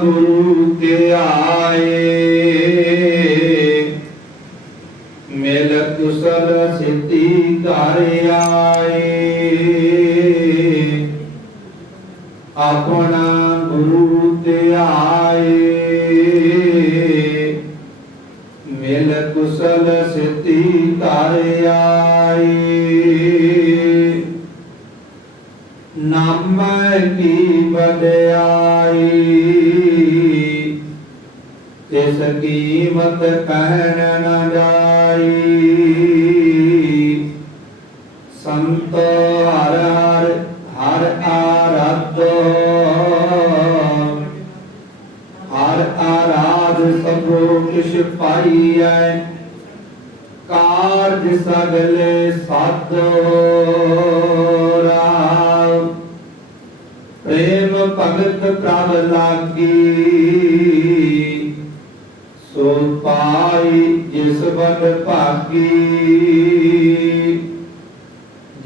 ਗੁਰੂ ਕੇ ਆਏ। ਮਿਲ ਕੁਸਲ ਸਿੱਧੀ ਘਰ ਆਏ। ਆਪਣਾ ਗੁਰੂ ਤੇ ਆਏ। ਮਿਲ ਕੁਸਲ ਸਿੱਧੀ ਘਰ ਆਏ। ਨਾਮ ਕੀ ਵਡਿਆਈ ਤਿਸ ਕੀਮਤ ਕਹਿਣ ਨ ਜਾਈ। ਸੰਤ ਹਰ ਹਰ ਹਰ ਆਰਾਧੋ। ਹਰ ਆਰਾਧ ਸਭੋ ਕਿਛ ਪਾਈਐ। ਕਾਰਜ ਸਗਲੇ ਸਾਧੋ ਰਾਮ। ਪ੍ਰੇਮ ਭਗਤ ਪ੍ਰਭ ਲਾਗੀ। ਸੋ ਪਾਈ ਜਿਸ ਬਨ ਭਾਗੀ।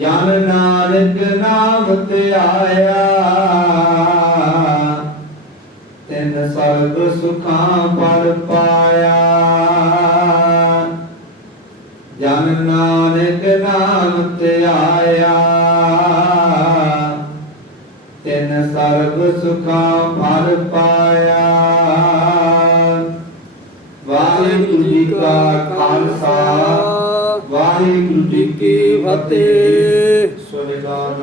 ਜਨ ਨਾਨਕ ਨਾਮ ਤੇ ਆਇਆ। ਤਿੰਨ ਸਰਬ ਸੁਖਾਂ ਪੜ ਪਾਇਆ। ਜਨ ਨਾਨਕ ਨਾਮ ਤੇ ਆਇਆ। ਤਿੰਨ ਸਰਬ ਸੁਖਾਂ ਪੜ ਪਾਇਆ। ਖਾਲਸਾ ਵਾਹਿਗੁਰੂ ਜੀ ਕੀ ਫਤਿਹ। ਸੋਨਿਕਾਰ